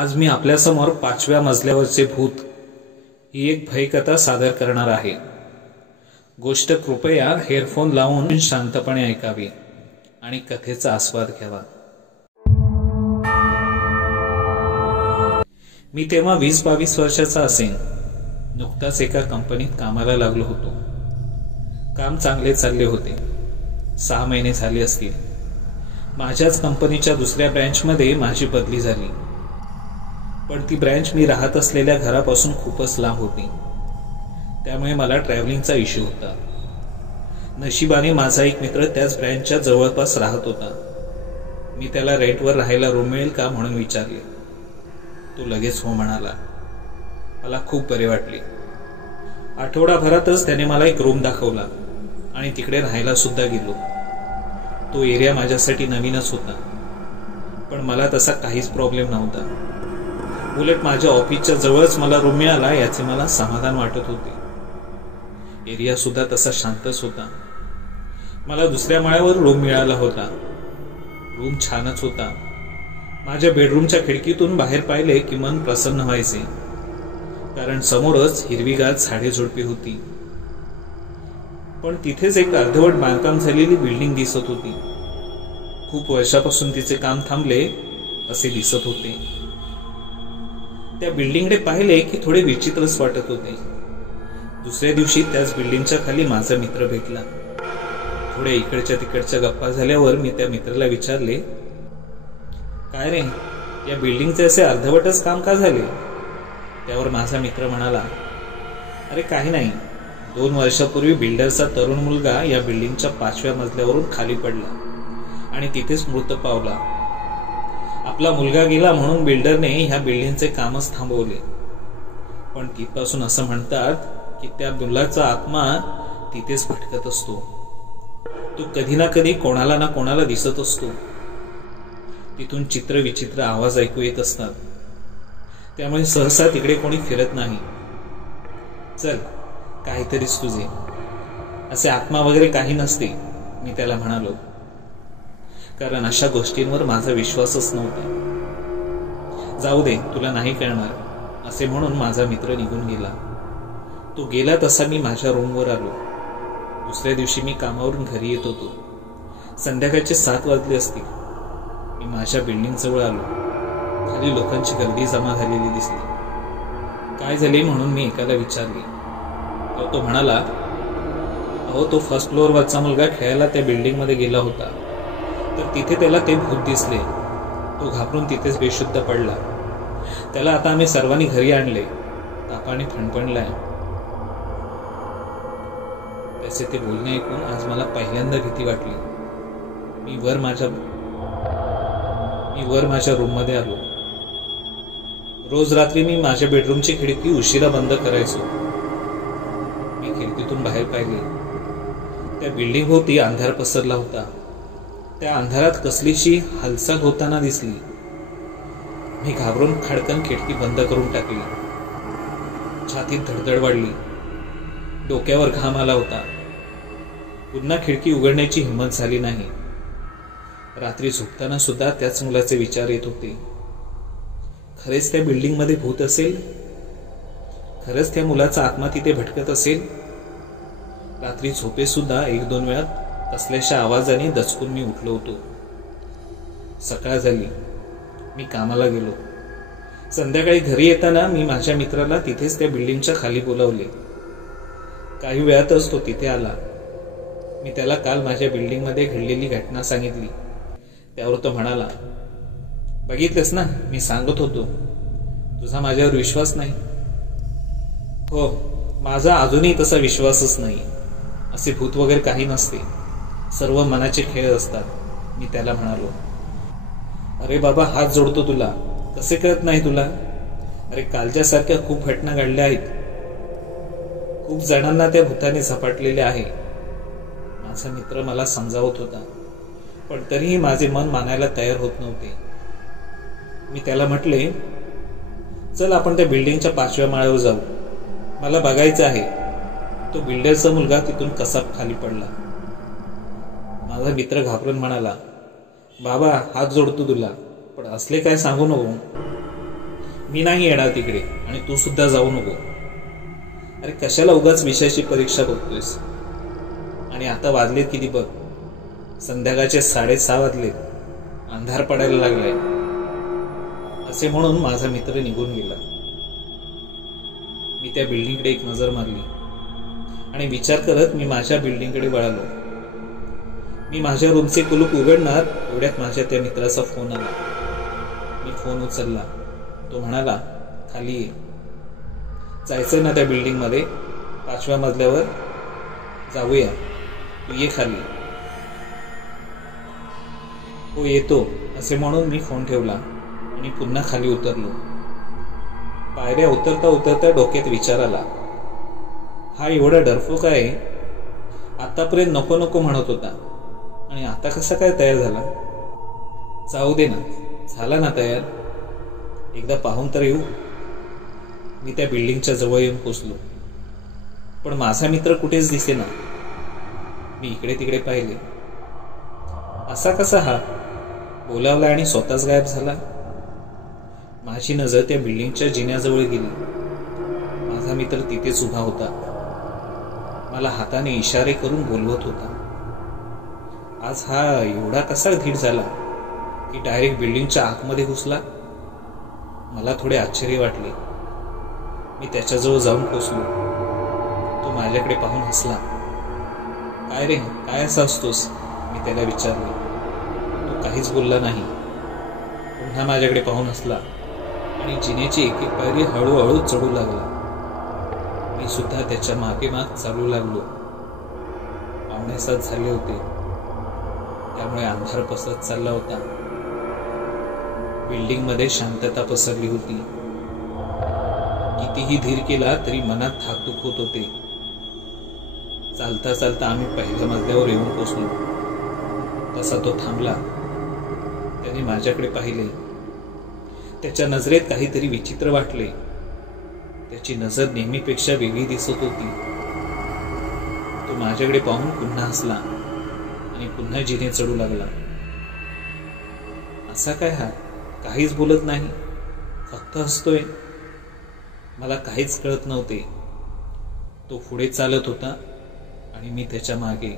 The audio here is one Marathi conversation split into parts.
आज मी आपल्यासमोर 5व्या मजल्यावरचे भूत ही एक भयकथा सादर करणार आहे। गोष्ट कृपया हेडफोन लावून शांतपणे ऐकावी आणि कथेचा आस्वाद घ्यावा। मी तेव्हा 20-22 वर्षाचा असेन। नुकताच एका कंपनीत कामाला लागलो होतो। काम चांगले चालले होते। 6 महिने झाले असतील। माझ्याच कंपनीच्या दुसऱ्या ब्रँचमध्ये माझी बदली झाली, पण ती ब्रँच मी राहत असलेल्या घरापासून खूपच लांब होती, त्यामुळे मला ट्रॅव्हलिंगचा इश्यू होता। नशिबाने माझा एक मित्र त्याच ब्रँचच्या जवळपास राहत होता। मी त्याला रेंटवर राहायला रूम मिळेल का म्हणून विचारले। तो लगेच हो म्हणाला। मला खूप बरे वाटले। आठवडाभरातच त्याने मला एक रूम दाखवला आणि तिकडे राहायला सुद्धा गेलो। तो एरिया माझ्यासाठी नवीनच होता, पण मला तसा काहीच प्रॉब्लेम नव्हता। उलट माझ्या ऑफिसच्या जवळच मला रूम मिळाला याचे मला समाधान वाटत होते। एरिया सुद्धा तसा शांतच होता। मला दुसऱ्या माळ्यावर रूम मिळाला होता। रूम छानच होता। माझ्या बेडरूमच्या खिडकीतून बाहेर पाहिले की मन प्रसन्न व्हायचे, कारण समोरच हिरवीगार झाडे झुडपे होती। पण तिथेच एक अर्धवट बांधकाम झालेली बिल्डिंग दिसत होती। खूप वर्षापासून तिचे काम थांबले असे दिसत होते। त्या बिल्डिंगकडे पाहिले की थोडे विचित्रच वाटत होते। दुसऱ्या दिवशी त्याच बिल्डिंगच्या खाली माझा मित्र भेटला। थोड्या इकडच्या तिकडच्या गप्पा झाल्यावर मी त्या मित्राला विचारले, काय रे, या बिल्डिंगचे असे अर्धवटच काम का झाले? त्यावर माझा मित्र म्हणाला, अरे काही नाही, 2 वर्षापूर्वी बिल्डरचा तरुण मुलगा या बिल्डिंगच्या 5व्या मजल्यावरून खाली पडला आणि तिथेच मृत पावला। आपला मुलगा गेला म्हणून बिल्डरने ह्या बिल्डिंगचे कामच थांबवले। पण तिथपासून असं म्हणतात की त्या मुलाचा आत्मा तिथेच भटकत असतो। तो कधी ना कधी कोणाला ना कोणाला दिसत असतो। तिथून चित्र विचित्र आवाज ऐकू येत असतात, त्यामुळे सहसा तिकडे कोणी फिरत नाही। चल, काहीतरीच तुझे, असे आत्मा वगैरे काही नसते, मी त्याला म्हणालो, कारण अशा गोष्टींवर माझा विश्वासच नव्हता। जाऊ दे, तुला नाही कळणार, असे म्हणून माझा मित्र निघून गेला। तो गेला तसा मी माझ्या रूमवर आलो। दुसऱ्या दिवशी मी कामावरून घरी येत होतो। संध्याकाळचे 7 वाजले असतील। मी माझ्या बिल्डिंग जवळ आलो। खाली लोकांची गर्दी जमा झालेली दिसली। काय झाले म्हणून मी एकाला विचारले, तर तो म्हणाला, अहो, तो फर्स्ट फ्लोअरवरचा मुलगा खेळायला त्या बिल्डिंग मध्ये गेला होता, तर तिथे त्याला ते भूत दिसले। तो घाबरून तिथेच बेशुद्ध पडला। त्याला आता आम्ही सर्वांनी घरी आणले। तापाने फणफणलाय। त्याचे ते बोलणे ऐकून आज मला पहिल्यांदा भीती वाटली। मी वर माझ्या रूम मध्ये आलो। रोज रात्री मी माझ्या बेडरूमची खिडकी उशिरा बंद करायचो। मी खिडकीतून बाहेर पाहिले। त्या बिल्डिंग होती अंधार पसरला होता। त्या अंधारात कसलीशी हालचाल होताना दिसली। मी घाबरून खडकन खिडकी बंद करून टाकली। छातीत धडधड वाढली। डोक्यावर घाम आला होता। पुन्हा खिडकी उघडण्याची हिंमत झाली नाही। रात्री झोपताना सुद्धा त्याच मुलाचे विचार येत होते। खरेच त्या बिल्डिंग मध्ये भूत असेल? खरंच त्या मुलाचा आत्मा तिथे भटकत असेल? रात्री झोपे सुद्धा 1-2 वेळा कसल्याशा आवाजाने दचकून मी उठलो होतो। सकाळ झाली। मी कामाला गेलो। संध्याकाळी घरी येताना मी माझ्या मित्राला तिथेच त्या बिल्डिंगच्या खाली बोलावले। काही वेळातच तो तिथे आला। मी त्याला काल माझ्या बिल्डिंग मध्ये घडलेली घटना सांगितली। त्यावर तो म्हणाला, बघितलंस ना, मी सांगत होतो, तुझा माझ्यावर विश्वास नाही? हो, माझा अजूनही तसा विश्वासच नाही। असे भूत वगैरे काही नसते, सर्व मनाचे खेळ असतात, मी त्याला म्हणालो। अरे बाबा, हात जोडतो तुला, कसे कळत नाही तुला? अरे, कालच्या सारख्या खूप घटना घडल्या आहेत। खूप जणांना त्या भूताने झपाटलेले आहे। माझा मित्र मला समजावत होता, पण तरीही माझे मन मानायला तयार होत नव्हते। मी त्याला म्हटले, चल आपण त्या बिल्डिंगच्या 5व्या माळ्यावर जाऊ। मला बघायचं आहे तो बिल्डरचा मुलगा तिथून कसा खाली पडला। माझा मित्र घाबरून म्हणाला, बाबा, हात जोडतो तुला, पण असले काय सांगू नको। मी नाही येणार तिकडे आणि तू सुद्धा जाऊ नको. अरे कशाला उगाच विषयाची परीक्षा बघतोयस. आणि आता वाजलेत किती बघ. संध्याकाळचे 6:30 वाजलेत. अंधार पडायला लागलाय. असे म्हणून माझा मित्र निघून गेला. मी त्या बिल्डिंगकडे एक नजर मारली आणि विचार करत मी माझ्या बिल्डिंगकडे वळालो. मी माझ्या रूमचे कुलूप उघडणार एवढ्यात माझ्या त्या मित्राचा फोन आला. मी फोन उचलला. तो म्हणाला, खाली ये. जायचंय ना त्या बिल्डिंग मध्ये 5व्या मजल्यावर? जाऊया, तू ये खाली. हो येतो असे म्हणून मी फोन ठेवला आणि पुन्हा खाली उतरलो. पायऱ्या उतरता उतरता डोक्यात विचार आला, हा एवढा डरफोक आहे. आतापर्यंत नको नको म्हणत होता आणि आता कसा काय तयार झाला? जाऊ दे ना, झाला ना तयार. एकदा पाहून तर येऊ. मी त्या बिल्डिंगच्या जवळ येऊन पोचलो, पण माझा मित्र कुठेच दिसेना. मी इकडे तिकडे पाहिले. असा कसा हा? बोलावला आणि स्वतःच गायब झाला. माझी नजर त्या बिल्डिंगच्या जिन्याजवळ गेली. माझा मित्र तिथेच उभा होता. मला हाताने इशारे करून बोलवत होता. आज हा एवढा कसा धीट झाला की डायरेक्ट बिल्डिंगच्या आतमध्ये घुसला? मला थोडे आश्चर्य वाटले. मी त्याच्याजवळ जाऊन पोचलो. तो माझ्याकडे पाहून हसला. काय रे, काय असा असतोस? मी त्याला विचारले. तो काहीच बोलला नाही. पुन्हा माझ्याकडे पाहून हसला आणि जिन्याची एक एक पायरी हळूहळू चढू लागला. मी सुद्धा त्याच्या मागे माग चालू लागलो. 6:45 झाले होते, त्यामुळे अंधार पसरत चालला होता. बिल्डिंग मध्ये शांतता पसरली होती. कितीही धीर केला तरी मनात धाकधूक होत होते. चालता चालता आम्ही पहिल्या मजल्यावर येऊन पोचलो. तसा तो थांबला. त्याने माझ्याकडे पाहिले. त्याच्या नजरेत काहीतरी विचित्र वाटले. त्याची नजर नेहमीपेक्षा वेगळी दिसत होती. तो माझ्याकडे पाहून पुन्हा हसला आणि पुन्हा जिने चढू लागला. असा काय हा? काहीच बोलत नाही, फक्त हसतोय. मला काहीच कळत नव्हते. तो पुढे चालत होता आणि मी त्याच्या मागे.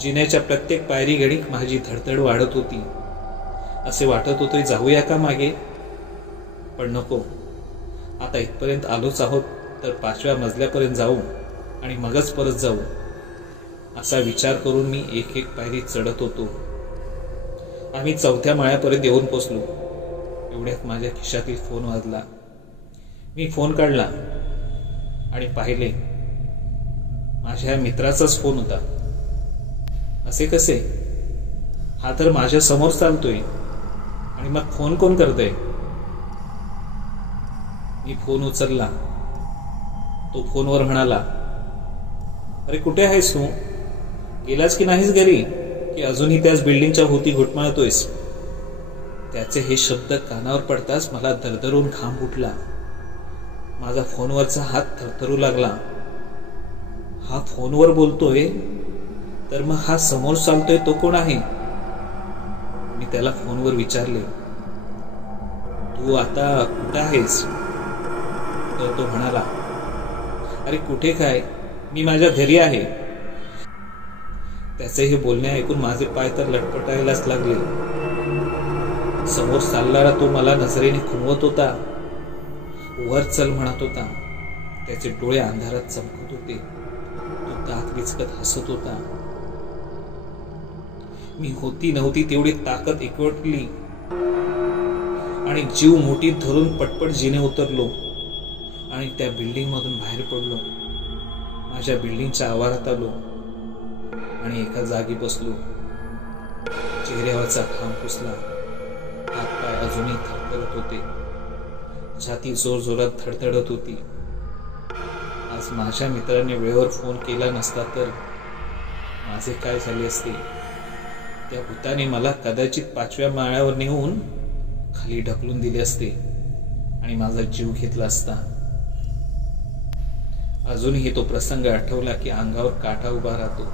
जिन्याच्या प्रत्येक पायरी घडीक माझी धडधड वाढत होती. असे वाटत होते जाऊया का मागे, पण नको. आता इथपर्यंत आलोच आहोत तर 5व्या मजल्यापर्यंत जाऊ आणि मगच परत जाऊ, असा विचार करून मी एक एक पायरी चढत होतो. आम्ही 4थ्या माळ्यापर्यंत येऊन पोचलो. एवढ्यात माझ्या खिशातील फोन वाजला. मी फोन काढला आणि पाहिले. माझ्या मित्राचाच फोन होता. असे कसे? हा तर माझ्या समोर चालतोय आणि मग फोन कोण करतोय? मी फोन उचलला. तो फोनवर म्हणाला, अरे कुठे आहेस तू? गेलास की नाहीस घरी, की अजूनही त्याच बिल्डिंगच्या भोवती घुटमाळतोयस? त्याचे हे शब्द कानावर पडताच मला दरदरून घाम फुटला. माझा फोनवरचा हात थरथरू लागला. हा फोनवर बोलतोय तर मग हा समोर चालतोय तो कोण आहे? मी त्याला फोनवर विचारले, तू आता कुठं आहेस? तर तो म्हणाला, अरे कुठे काय, मी माझ्या घरी आहे. त्याचे हे बोलणे ऐकून माझे पाय तर लटपटायलाच लागले. समोर चालणारा तो मला नजरेने खुणवत होता. वर चल म्हणत होता. त्याचे डोळे अंधारात चमकत होते. तो दात विचकत हसत होता. मी होती नव्हती तेवढी ताकद एकवटली आणि जीव मुठीत धरून पटपट जिने उतरलो आणि त्या बिल्डिंग मधून बाहेर पडलो. माझ्या बिल्डिंगच्या आवारात आलो आणि एका जागी बसलो. चेहऱ्यावरचा घाम पुसला. हातपाय अजूनही थरथरत होते. छाती जोर जोरात धडधडत होती. आज माझ्या मित्राने वेळेवर फोन केला नसता तर माझे काय झाले असते? त्या भूताने मला कदाचित 5व्या माळ्यावर नेऊन खाली ढकलून दिले असते आणि माझा जीव घेतला असता. अजूनही तो प्रसंग आठवला की अंगावर काटा उभा राहतो.